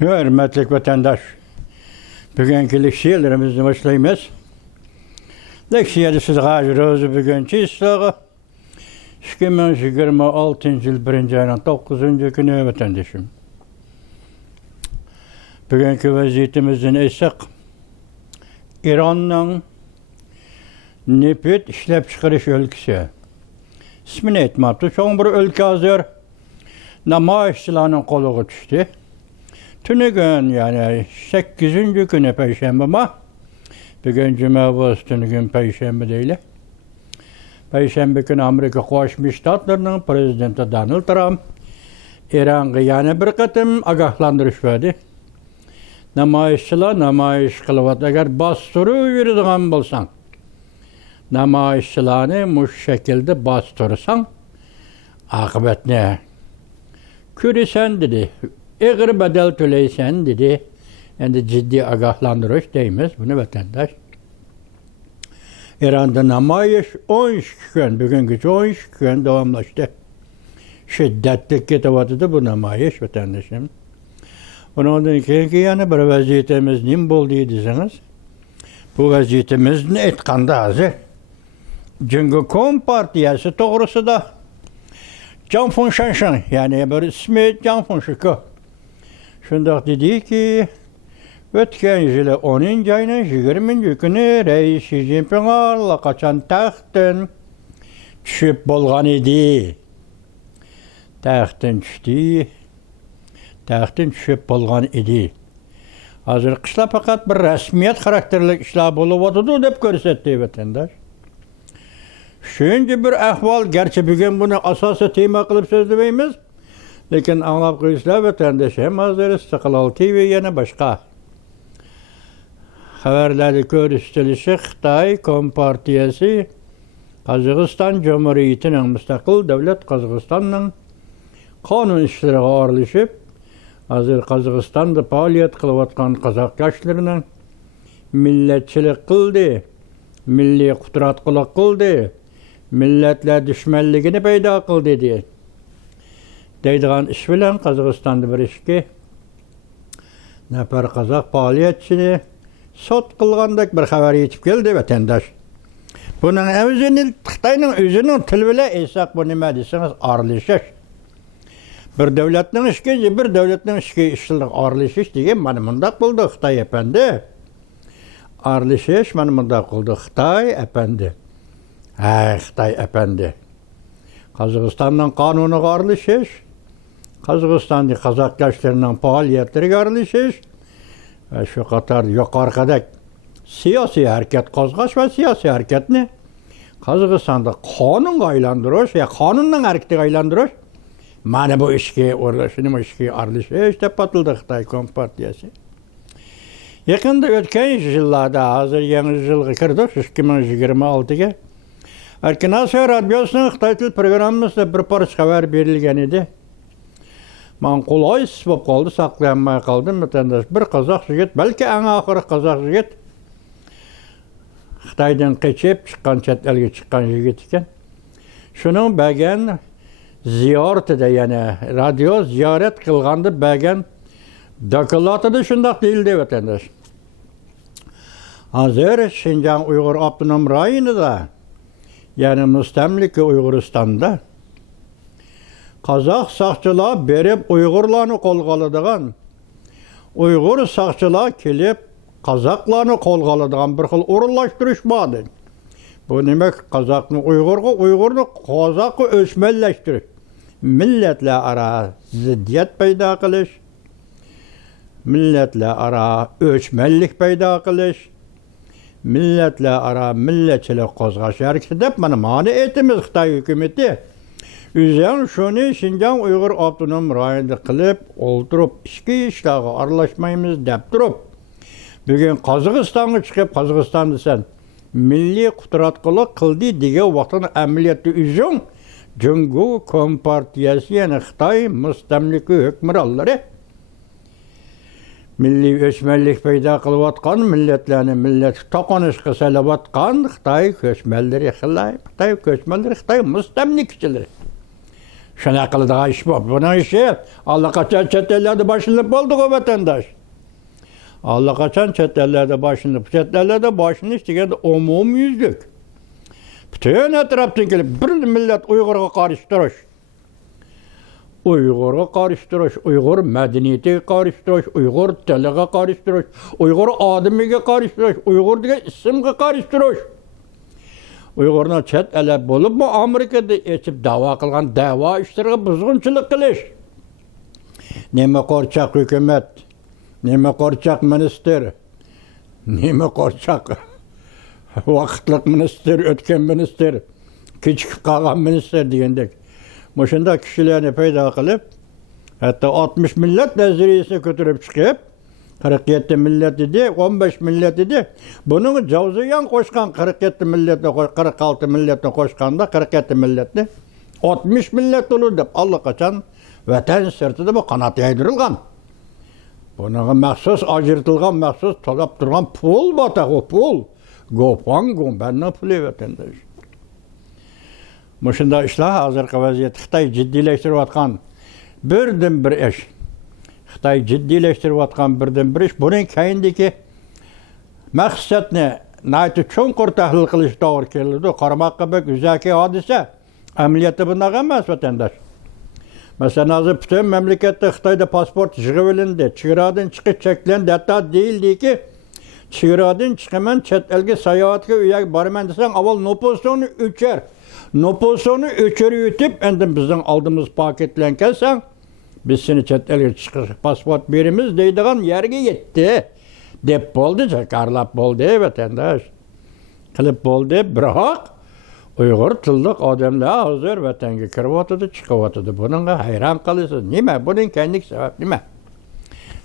Hürmetlik vatandaş, bugünkü leksiyelerimizden başlayımız. Leksiyeli siz gajırızı bugünkü islağı 2026 yıl 1. ayının 9. günü vatandaşım. Bugünkü vaziyetimizden etsek, İran'ın nefret işlep çıkarış ülkesi. İsmini etmaptı. Çoğun bir ülke hazır. Namaişçilerin kolu düştü. Tünü gün yani 8. günü Perşembe ama bugün Cuma tünü gün Perşembe değil. Perşembe günü Amerika Koşmuş Ştatlarının prezidenti Donald Trump İran'a yani bir katım agahlandırış verdi. Namaişçiler namayiş kılıvat eğer bastırı yürüdüğün bulsan namaişçilerini bu şekilde bastırırsan akıbet ne? Kürisen dedi. Eğer bedel töleysen dedi. Yani ciddi agahlandırış değmez bunu vatandaş. İran'da namayiş 12 gün, bugünkü 12 gün devamlaştı. Şiddetli gitavatıdı bu namayiş vatandaşım. Ondan ki yani bir vaziyetimiz nim buldu deseniz, bu vaziyetimiz ne etkanda hazır. Çünkü Kom Partiyası doğrusu da Can Fonshanshan yani bir ismi Can Fonshiko. Şundak dedi ki ötken yılı 10. ayının 20. günü Reis Xi Jinping'e kaçan tahtın düşüp bolgan idi. Tahtın düştü. Tahtın düşüp bolgan idi. Hazır kışla fakat bir resmiyet karakterli işler bulup oturdu dep görsetti vatandaş. Şimdi bir ahval, gerçi bugün bunu asası tema kılıp sözlemeyimiz. Lekin anlap kıyıslar vatandaş hem hazır İstiklal TV yana başka. Haberleri görüştülüşü Xitay Kompartiyası Kazakistan Cumhuriyeti'nin müstakil devlet Kazakistan'ın kanun işleri ağırlaşıp hazır Kazakistan'da faaliyet kılıvatkan Kazak yaşlarının milletçilik kıldı, milli kudratçılık kıldı, milletle düşmanlığını payda kıldı dedi. Deydiğin iş bilen Kazakistan'da bir işki nefer Kazak faaliyetçini sot kılgandak bir haber yetip geldi vatandaş. Bunun özünü, Xitay'ın özünün til bile eysak bu nime deseniz arlaşış. Bir devletin işki, bir devletin işki işçilik arlaşış degen bana mundak buldu Xitay efendi. Arlaşış bana mundak buldu Xitay efendi. Xitay efendi. Kazakistan'ın kanunu arlaşış. Kazakistan'da Kazak yaşlarının faaliyetleri arlaşış. Şu kadar yukarıdaki siyasi hareket kozgaç ve siyasi hareket ne? Kazakistan'da kanun aylandırış ya kanundan hareketi aylandırış. Mana bu işki uğraşını bu işki arlaşış işte patıldı Xitay Kompartiyası. Yakında ötken yıllarda hazır yeni yılga kirdik 2026'ga. Erkin Asya Radyosu'nun Xitay Til programımızda bir parça haber verilgen idi. Man kolay isbop kaldı, saklayanmaya kaldım vatandaş. Bir Kazak jigit, belki en ahırı Kazak jigit. Xitay'dan kaçıp çıkan, chet elge çıkan jigit iken. Şunun bəgən ziyaret de yani radyo ziyaret kılgandı bəgən dokladı da şundak değildi vatandaş. Hazır Şinjan Uygur Abdunum rayını da yani müstemlik Uyguristan'da Kazak sakçılar berip Uygurlarını kolgalıdığın, Uygur sakçılar kelip Kazaklarını kolgalıdığın bir xil uğurlaştırış vardı. Bu demek Kazak'ını Uygur'u Kazak'ı ölçmelleştiriş. Milletle ara ziddiyet payda kılış, milletle ara ölçmellik payda kılış, milletle ara milletçilik kozgaş hareketi dep bana mani etimiz Xitay hükümeti. Üzerine şunu Şinjan Uygur Abdunum rayında kılıp, oldurup, işki işlağı arlaşmayımız dep durup, bugün Kazakistan'a çıkıp, Kazakistan'da sen milli kudratçılık kıldı diye vatan emniyeti üzün, çünkü Kompartiyası yani Xitay müstemliki hükümranları milli öçmellik payda kılıvatkan milletlerini millet toqonışqı salavatkan Xitay köçmelleri Xitay köçmelleri Xitay müstemlikçileri. Şuna kılıdığı iş bu. Bunun işi allakaçan chet ellerde başlanıp oldu o vatandaş. Allakaçan chet ellerde başlanıp, chet ellerde başlanıp işte umum yüzlük. Bütün etraftan gelip bir millet Uygur'a karıştırış. Uygur'a karıştırış, Uygur medeniyeti karıştırış, Uygur tiliga karıştırış, Uygur adamiga karıştırış, Uygur diye isimga karıştırış. Uygurlar chet ele bolup mu Amerika'da geçip dava kılgan dava işlerine buzgunçılık kılış. Neme korçak hükümet, neme korçak minister, neme korçak vakitlik minister, ötken minister, küçük kalan minister diyendek. Muşunda kişilerini peyda kılıp, hatta 60 millet neziriyesi götürüp çıkıp, 47 millet idi, 15 millet idi. Bunun Cavziyan koşkan 47 milletine, 46 milletine koşkanda 47 milletine 60 millet olur deyip Allah kaçan vatan sırtıda bu kanat yaydırılgan. Bunun məxsus acırtılgan, məxsus talap durgan pul batak o pul. Gopan benimle pulu vatandaş. Muşunda işler hazırki vaziyet Xitay ciddileştirip atkan birden bir iş. Xitay ciddileştirip atkan birden bir iş. Bunun kayındaki məqsədini naiti çonqur təhlil qilish doğru keldi. Qaramakka bek üzaki hadise. Ameliyatı bundan emas vatandaş. Mesela hazır bütün memlekette Xitay'da pasport çıkıverildi. Çıgıradın çıkış çeklendi. Hatta değildi ki Çıgıradın çıkımen çet elge seyahatke üye barmen desen aval nüfusunu üçer. Nüfusunu üçer ütüp endim bizden aldığımız paketlen kelsen biz seni çet elge çıkış pasport birimiz deydiğen yerge gitti. Dep boldu, çakarlap boldu vatandaş. Kılıp boldu, bırak. Uygur tıllık adamlar hazır vatanga kirip oturdu, çıkıp oturdu. Bununla hayran kalıyorsunuz. Nime? Bunun kendi sebep nime?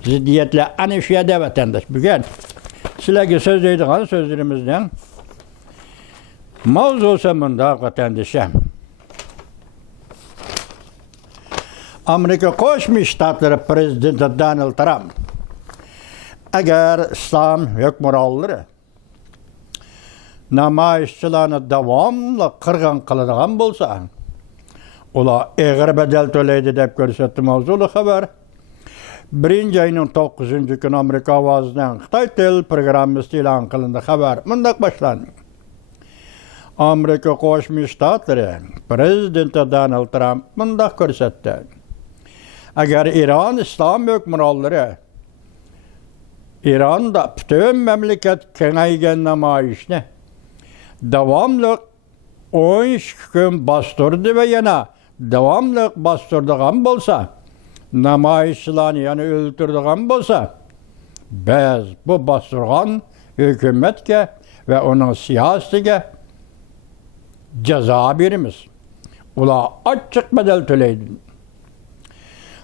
Ziddiyetle ana şeyde vatandaş. Bugün sizlerge söz deydiğen sözlerimizden mavzusu bunda vatandaşa. Amerika Koşmuş Ştatları Prezidenti Donald Trump eğer İslam hükümranları namayişçilerini devamlı kırgın kıladigan bolsa, ola eğer bedel төлeydi dep görsetdi mavzulu haber. 1 ayının 9. günü Amerika avazından Xitay Tel programması ilan kılındı haber. Mındak başlandı. Amerika Koşmuş Ştatları Prezidenti Donald Trump mındak görsetdi. Eğer İran İslam hükümranları İran'da bütün memleket kengaygen namayişini devamlı 13 gün bastırdı ve yana devamlı bastırdıgan bolsa, namayişçilerini yani öldürdügan bolsa, biz bu bastırgan hükümetke ve onun siyasetiga ceza birimiz. Ula açık bedel төлeydi.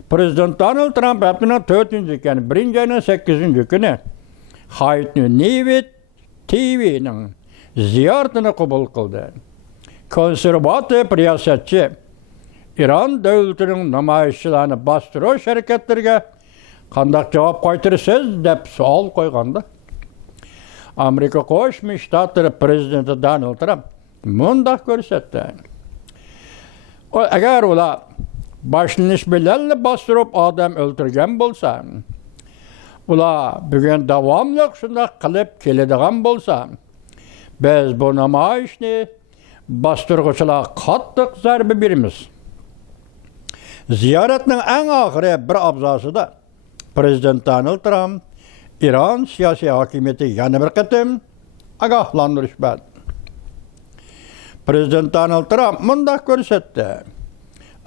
Prezident Donald Trump hepsinin 4. yani 1. ayının 8. günü Haytni Nivit TV'nin ziyaretini kabul kıldı. Konservatif riyasetçi İran devletinin namayişçilerini bastırış hareketlerine kandak cevap koytursiz dep sual koygandı. Amerika Koşmuş Ştatları Prezidenti Donald Trump mundak görsetti. Eğer ola başlanış bilenle bastırıp adam öldürgen bolsa, ula bugün devamlı şunda kılıp kelediğen bolsa, biz bu namayişni bastırgıçılığa kattık zarbe birimiz. Ziyaretinin en ahire bir abzası da Prezident Donald Trump, İran siyasi hakimiyeti yana bir kıtım agahlandırış ben. Prezident Donald Trump mundak görsetti.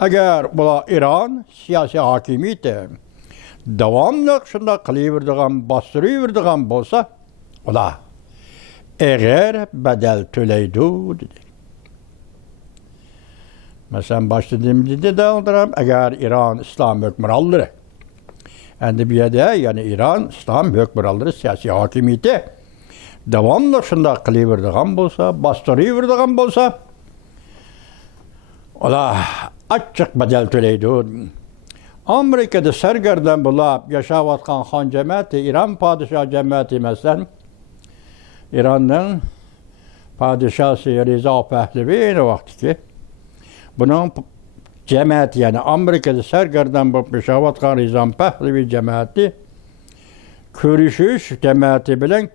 Eğer bu İran siyasi hakimiyeti devamlı şunda kılıverdiğen, bastırıverdiğen bolsa, ola eğer bedel төлeydi dedi. Mesela başladığım dedi Donald Trump, eğer İran İslam hükümranları, endi bir yerde yani İran İslam hükümranları siyasi hakimiyeti devamlı şunda kılıverdiğen bolsa, bastırıverdiğen bolsa, ola açık bedel төлeydi. Amerika'da sergerden bulap yaşavatkan han cemaati, İran padişah cemaati mesela, İran'ın padişahı Reza Pehlevi vakti ki, bunun cemaat, yani Amerika'da sergerdan bu Peshawatkan Rizam Pehlevi cemaati körüşüş cemaati bilen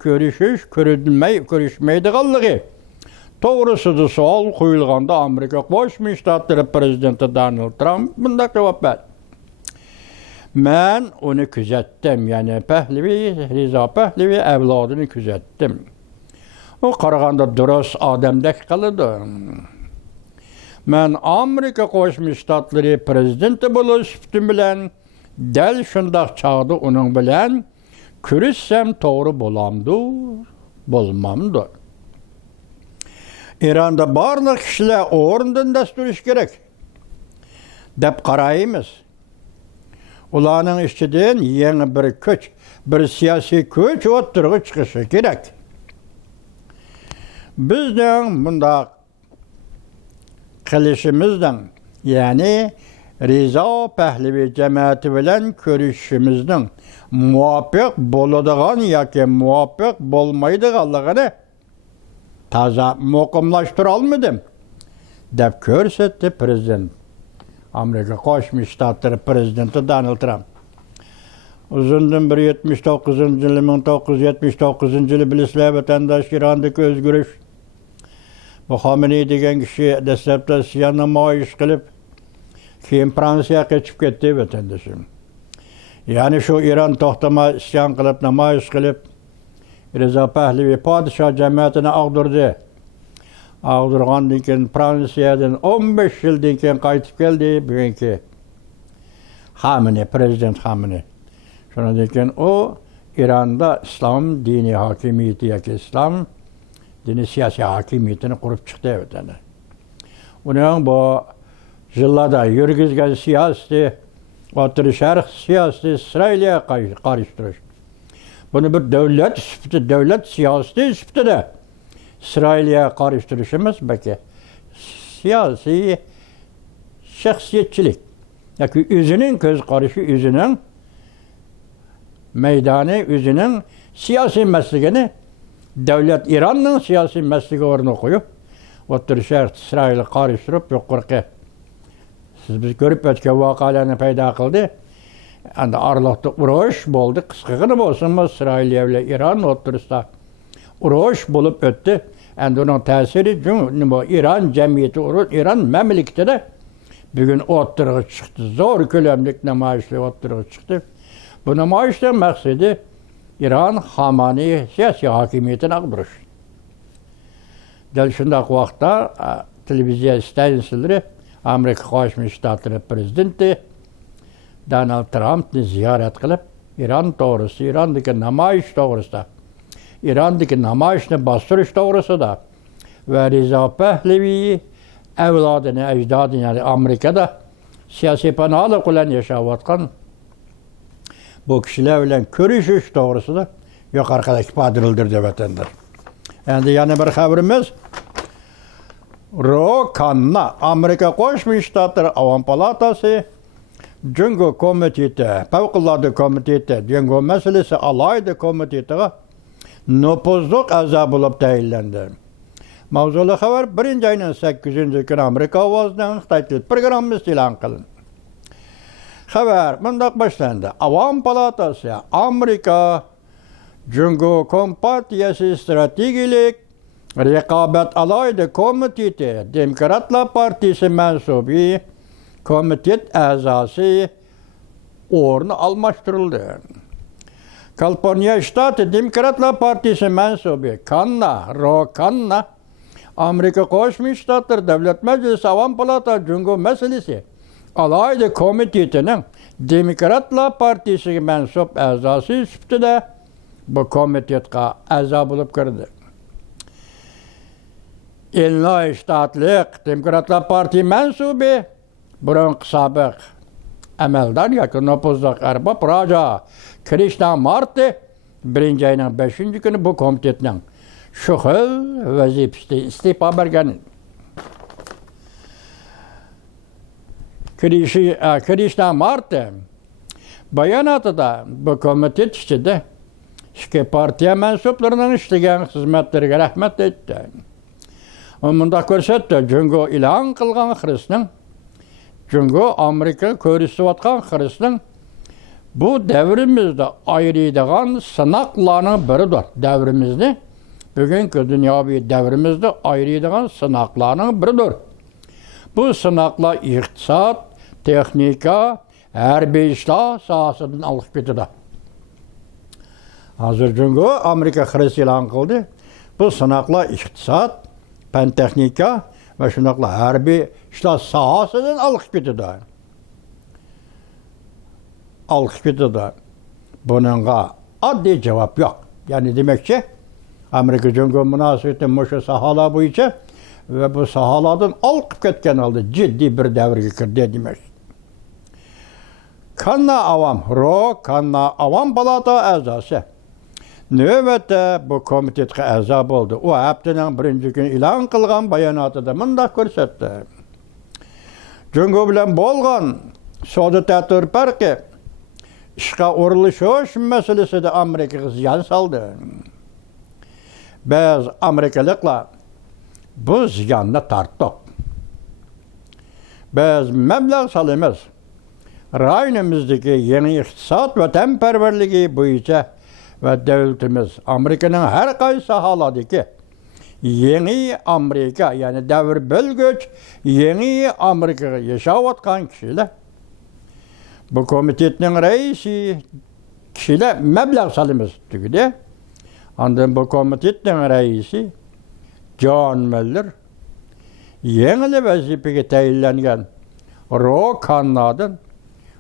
körüşmeydiganlığı. Doğrusudur sual koyulganda Amerika Qo'shma Shtatlar prezidenti Donald Trump bunda cevap verdi. Ben onu küzettim, yani Pehlevi, Riza Pehlevi evladını küzettim. O qaraganda dürüst adamdek kalıdı. Ben Amerika Qo'shma Shtatları prezidenti bo'lishim bilen del şundaq çağda onun bilen körüşsem doğru bolamdı, bolmamdı. İran'da barlıq kişiler orundan dastur iş gerek. Dep qarayımız. Ulanın işçiden yeni bir köç, bir siyasi köç oturğu çıkışı gerek. Bizden bunda kılışımızdan, yani Riza Pehlevi cemaati bilen körüşümüzden muvaffak boladigan yoki muvaffak bolmaydiganligini taza muqimlashtıra almadım deb ko'rsatdi prezident. Amerika Qo'shma Shtatlar prezidenti Donald Trump. Uzundan 1979 yılı, 1979 yılı bilisizlar vatandaş İran'daki özgürlük. Bu Xamenei degan kishi dastlabda isyan namoyish qilib, keyin Fransiyaga qochib ketdi vatandoshim. Yani şu İran to'xtama isyan qilib, namoyish qilib, Riza Pehlevi podshoh cemaatini ag'dirdi. Ag'dirgandan keyin Fransiyadan 15 yildan keyin qaytib keldi bugungi Xamenei, prezident Xamenei. Shundan keyin o İran'da İslam dini hakimiyeti yoki İslam dini siyasi hakimiyetini kurup çıktı vatanda. Onun bu yıllarda yürgizgen siyasi, Orta Şerq siyasi İsrail'e karıştırış. Bunu bir devlet siyasi sıfatı İsrail'e karıştırışımız belki siyasi şahsiyetçilik. Yani yüzünün göz karışı, yüzünün meydanı, yüzünün siyasi mesleğini devlet İran'ın siyasi mesleği oruna koyup Orta Şerq İsrail'i karıştırıp yukarı. Siz biz görüp ötken vakalarını payda kıldı. Yani aralıkta uğraş oldu. Kıskıgını olsun İsrail ile İran oturursa uğraş bulup öttü. Yani onun tesiri İran cemiyeti, İran memleketi de bugün oturuğa çıktı. Zor kölemlik namayişle oturuğa çıktı. Bu namayişten maksidi İran Xamenei siyasi hakimiyetini agdırış. Del şundaq vaqtda televiziya stansiyalari Amerika Qo'shma Shtatlar prezidenti Donald Trump'ni ziyorat qilib, İran to'g'risida, İrandagi namoyish to'g'risida, İrandagi namoyishni bostirish to'g'risida va Riza Pehlevi avlodini, ajdodini, yani Amerikada siyasi panohlik bilan yashayotgan bu kişiler bilen körüşüş doğrusunda yukarıdaki ifadelendirdi vatandaş. Yani bir haberimiz Rokanna Amerika Qo'shma Shtatlar Avam Palatası Jungo Komiteti, Favqulodda Komiteti, Jungo meselesi alayda komitetiga nopozluq a'zo bo'lib tayinlandi. Mavzuli xabar 1-ayning 8-kuni Amerika ovozidan Xitoy programmasi e'lon qilindi. Haber bundak başlandı. Avam Palatası Amerika Jungo Kompartiyası Stratejilik Rekabet Alayda Komiteti Demokratlar Partisi mensubi komitet azası ornu almıştırıldı. Kaliforniya Ştatı Demokratlar Partisi mensubi Rokanna Amerika Qo'shma Shtatlar Davlat Meclisi Avam Palatası Jungo meselesi alayda komitetinin Demokratlar Partisi mensup azası sifatida bu komitetga a'zo bo'lib kirdi. Illinois shtatlik Demokratlar Partisi mensubi burun sobiq amaldor yoki nopozliq arbab Raja Krishnamurti 1-ayning 5-kuni bu komitetning shu xil vazifasidan iste'fo bergan. Krishnamurti bayonotida bu komitet ichida ikki partiya mensuplarining ishlagan xizmatlariga rahmat aytdi. Bunda ko'rsatdi, Jungo e'lon qilgan xiristning Çünkü Amerika körüsü atkan Hristiyan bu devrimizde ayrıydıgan sınaklarının biridir. Devrimizde, bugünkü dünyavi devrimizde ayrıydıgan sınaklarının biridir. Bu sınaklar iktisat, texnika, hərbi işler sahasından alıp getirdi. Hazır çünkü Amerika Hristiyan kıldı. Bu sınaklar iktisat, pen texnika ve şunakla hərbi işler sahasından alıp getirdi. Alıp getirdi. Bununla adli cevap yok. Yani demek ki Amerika çünkü münasebeti muşu sahalar bu içe ve bu sahalardan alıp ketken oldu. Ciddi bir devre girdi demek. Kanna avam, kanna avam palata azası. Növbette bu komitetke azab oldu. O haftanın birinci gün ilan kılgan bayanatı da mındak körsetti. Çünkü bilen bolgan Soğudu farkı işga uruluş meselesi de Amerika'ya ziyan saldı. Biz Amerikalıkla bu ziyanını tarttık. Biz meblağ salımız rayonumuzdaki yeni iktisat ve temperverliği boyunca ve devletimiz Amerika'nın her kayı sahaladaki yeni Amerika yani devir bölgüç yeni Amerika'ya yaşavatkan kişiler bu komitetin reisi kişiler meblağ salımız tüküdü. Ondan bu komitetin reisi John Miller yeni vazifeye tayinlengen Kanad'ın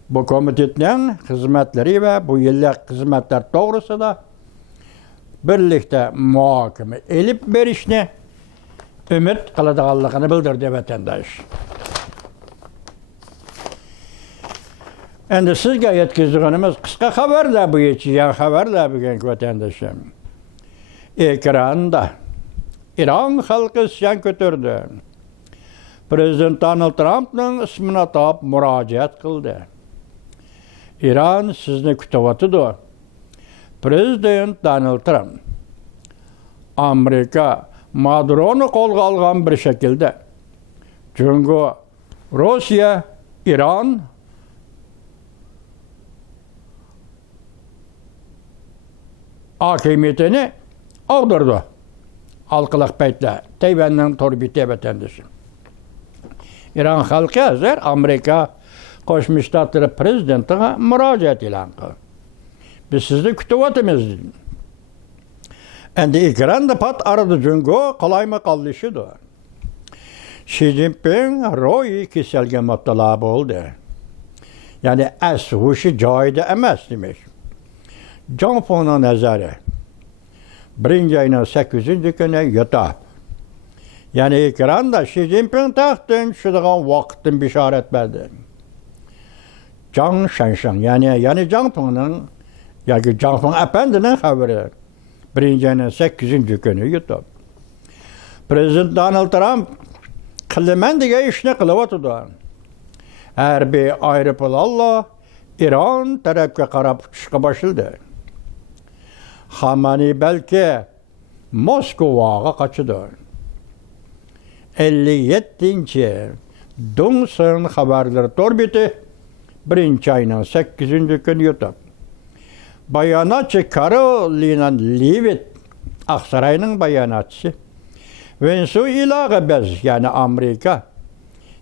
bu komitetin hizmetleri ve bu yıllık hizmetler doğrusu da birlikte muhakeme elip verişine ümit kıladığanlığını bildirdi vatandaş. Endi sizge yetkizdiğimiz kısa haberler bu yetişen haberler bugün vatandaşım. Ekranda İran halkı isyan götürdü. Prezident Donald Trump'ın ismini atıp müracaat kıldı. İran sizni kütüvatıdır. Prezident Donald Trump Amerika Maduro'nu kolga algan bir şekilde. Çünkü Rusya, İran hakimiyetini aldırdı. Halkılık beytle. Tayvan'ın torbiti vatandaşı. İran halkı hazır Amerika Koşmuş Ştatları prezidentine müracaat ilan kıldı. Biz sizi kütüvatımız dedim. Endi İran da pat aradı çünkü kalayma kaldışıdı. Xi Jinping Ro'yu keselge mutlaka oldu. Yani huşu cayda emas demek. Janfon'a nazarı. Birinci ayının 8. günü yutab. Yani İran da Xi Jinping tahtın şuduğun vakitin bişaret verdi. Zhang Shanshang yani Janfon'un yani Janfon Efendi'nin haberi. Birinci ayının 8. günü yutab. Prezident Donald Trump kılmendige işine kılıvatıdı. Her bir ayrıpılarla İran tarafga karab çıkı başıldı. Xamani belki Moskvaga kaçıdı. 57. Dungsun haberleri torbiti birinci ayının 8. günü yutab. Bayanatçı Carolina Leavitt Aksaray'ın bayanatçısı Venezuela'ga biz yani Amerika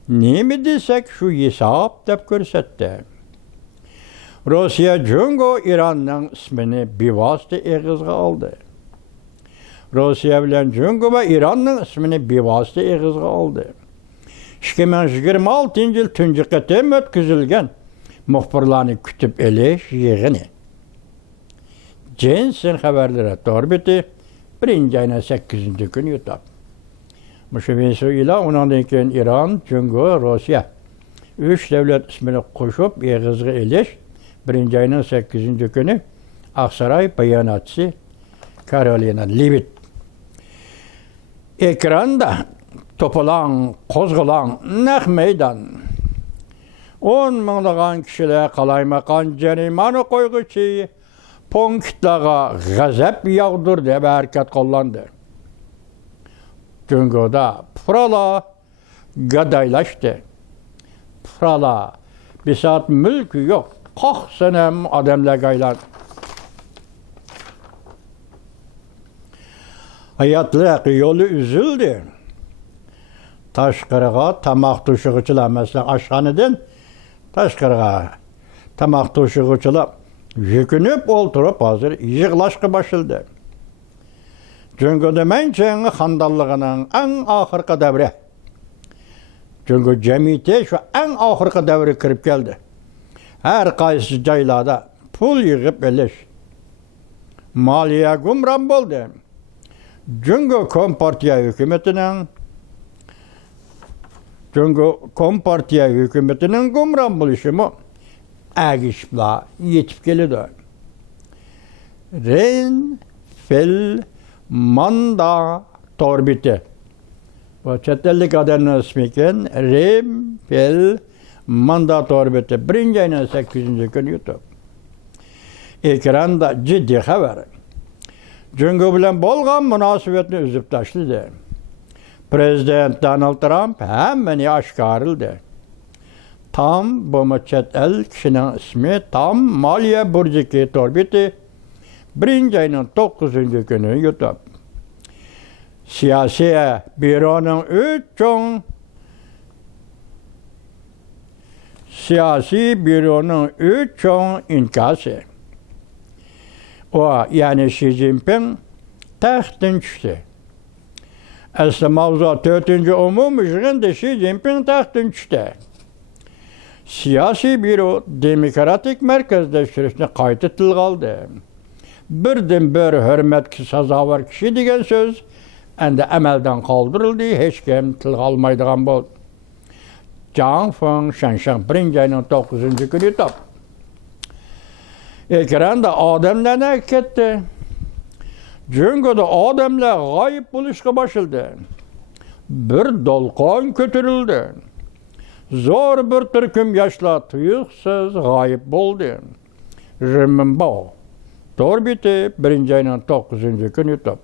ne mi desek şu hesap dep görsetti. Rusya çünkü İran'ın ismini bivasıta eğizge aldı. Rusya bilen çünkü ve İran'ın ismini bivasıta eğizge aldı. 2026 yıl tüncü kıtım ötküzülgen muhbirlarını kütüp eleş yığını. Jensen haberlere torbiti birinci ayına 8. gün yutab. Muşu Venezuela ondan keyin İran, çünkü Rusya. 3 devlet ismini koşup eğizge eleş birinci ayının 8. günü Aksaray bayanatçısı Carolina Leavitt. Ekranda topulan, kozgulan, nek meydan. 10 minglagan kişiler kalaymakan cerimanı koyguçu punktlaga gazap yağdır diye bir hareket kullandı. Çünkü o da pırala gadaylaştı. sırala. Bir saat mülkü yok. 40 senem adamla gaylan. Hayatlık yolu üzüldü. Taşkırığa tamak tuşuğuçular mesela aşhaneden taşkırığa tamak tuşuğuçular yükünüp oturup hazır yığlaşkı başıldı. Çünkü demençeğin handallığının en ahırkı devri. Çünkü cemiyete şu en ahırkı devri kirip geldi. Her kaysı caylarda pul yığıp eliş. Maliye gumram oldu. Çünkü Kompartiya hükümetinin gumram buluşumu ağışla yetip geldi. Ren fel manda torbiti. Bu çetellik adının ismiken Rem fel manda torbiti. Birinci ayının 8. gün YouTube. Ekranda ciddi haber. Çünkü bilen bolgan münasebetini üzüp taşlıdı. Prezident Donald Trump hemen aşkarıldı. Tam bu çet el kişinin ismi tam Maliye Burcuki torbiti. Birinci ayının 9. günü YouTube. Siyasi büronun üç çoğun inkası. O yani Xi Jinping tahttan düştü. Aslında mavzu 4. umumuşluğun da Xi Jinping tahttan düştü. Siyasi büro demokratik merkezleştirişine kayıt kaldı. Birden bir hürmetki sazavar kişi degen söz endi emelden kaldırıldı, hiç kim tilga almaydigan boldu. Zhang Feng Shanshang 1. ayının 9. günü top. Ekranda adamlarına ketdi. Çünkü de adamlar gayip buluşka başıldı. Bir dolqon kötürüldü. Zor bir türküm yaşla tuyuksuz gayip boldu. Rimmenbao. Torbiti 1. ayının 9. günü top.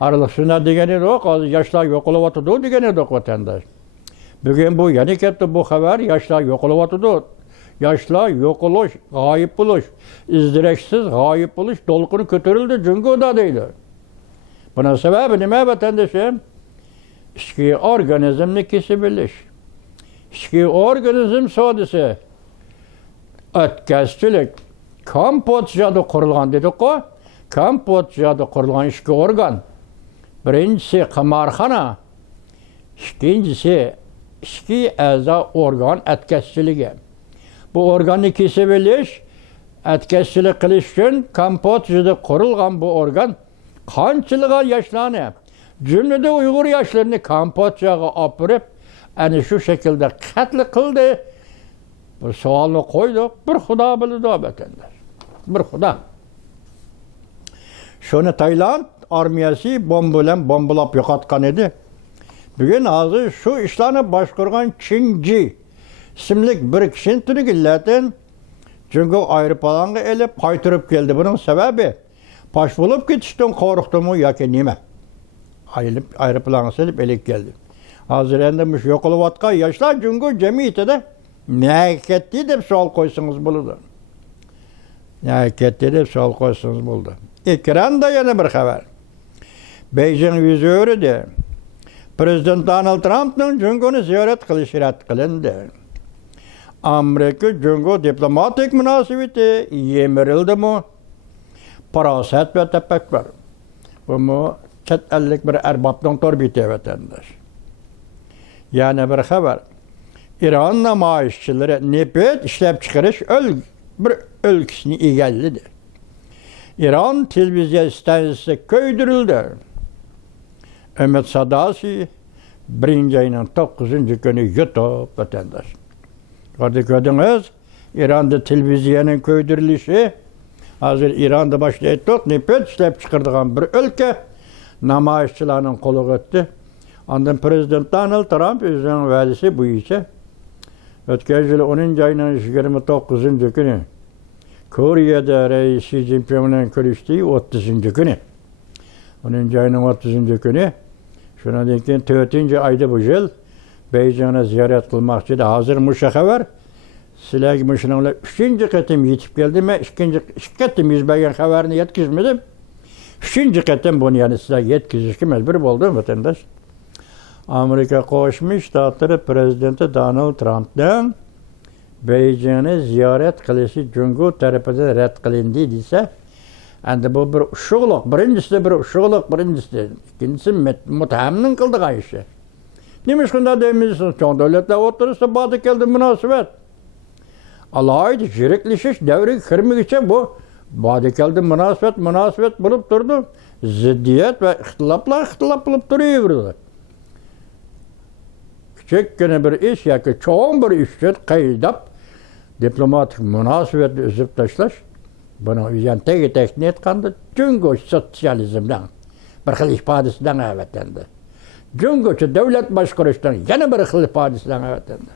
Aralısına degeni yok, yaşlar yok oluvatıdı degeni yok vatandaş. Bugün bu yeni ketdi bu haber, yaşlar yok oluvatıdı. Yaşlar yok oluş, gayip buluş, izdireksiz gayip buluş, dolkunu kötürüldü, çünkü o da değil. Buna sebebi ne vatandaşım? İşki organizmni kesibiliş. İşki organizm sodisi, ötkəsçilik, Kamboçya'da kurulan dedik o, Kamboçya'da kurulan işki organ. Birincisi kımarxana, ikincisi işki əza organ ötkəsçiligi. Bu organı kesebiliş, ötkəsçilik kılış için Kamboçya'da kurulgan bu organ kançılığa yaşlanı. Cümlede Uygur yaşlarını Kamboçya'ya apırıp, yani şu şekilde katli kıldı. Bu sualını koyduk, bir Xuda bildi o vatandaş. Bir Xuda. Şunu Tayland armiyası bombalap yoqatkan edi. Bugün hazır şu işlerini başkurgan Çinci isimlik bir kişinin tünükilletin. Çünkü Avrupa'dan elip kaytırıp geldi. Bunun sebebi baş bulup gitişten korktu mu ya ki nime? Avrupa'dan elip elip geldi. Hazır endemiş yok oluvatkan yaşlar çünkü cemiyete de ne hareketli de sual koysanız buldu. Ne hareketli de sual koysanız buldu. Ekranda yeni bir haber. Beijing vizörü de Prezident Donald Trump'ın Cung'unu ziyaret kılındı. Amerika Cung'u diplomatik münasebeti yemirildi mi? Paraset ve tepekber. Bu mu çet ellik bir erbaptan torbiti vatandaş. Yani bir haber. İran namaişçileri nefret işlep çıkarış bir ülkesini egalledi. İran televizyon stasyonu köydürüldü. Ümit Sadasi 1. ayının 9. günü YouTube vatandaş. Gördünüz, İran'da televizyonun köydürülüşü, hazır İran'da başlayıp nefret işlep çıkardıgan bir ülke namaişçilerin kolu gitti. Ondan Prezident Donald Trump özünün vədisi bu işe. Ötken yıl 10. ayının 29. günü Kore'de Reis Xi Jinping'le görüştüğü 30. günü. 10. ayının 30. günü şuna dekin 4. ayda bu yıl Beyjan'a ziyaret kılmak için hazır muşa haber. Sizlerge muşununla 3. ketim yetip geldi. Ben 2. ketim yüzbegen haberini yetkizmedim. 3. ketim bunu yani size yetkizişki mecbur oldum vatandaş. Amerika Qo'shma Shtatlari prezidenti Donald Trampdan Beyjan'ı ziyaret qilishi Jungo tarafidan rad qilindi desa, endi bu bir ushuqliq, birincisi, ikincisi mutahammin qildigan ishi. Nima shunday deymiz? Cho'ng davlatlar o'rtasida badi keldi munosabat. Alayda jiriklashish davriga kirmaguncha bu badi keldi munosabat bo'lib turdi. Ziddiyat va ixtilof bo'lib turaverdi. Kichikgina bir ish yoki cho'ng bir ishni qaydab diplomatik munosabatni uzib tashlash, buni o'zan tegi-tekni aytganda Jungo sotsializmdan bir xil ifodasidan avatandi. Jungocha davlat boshqarishdan yana bir xil ifodasidan avatandi.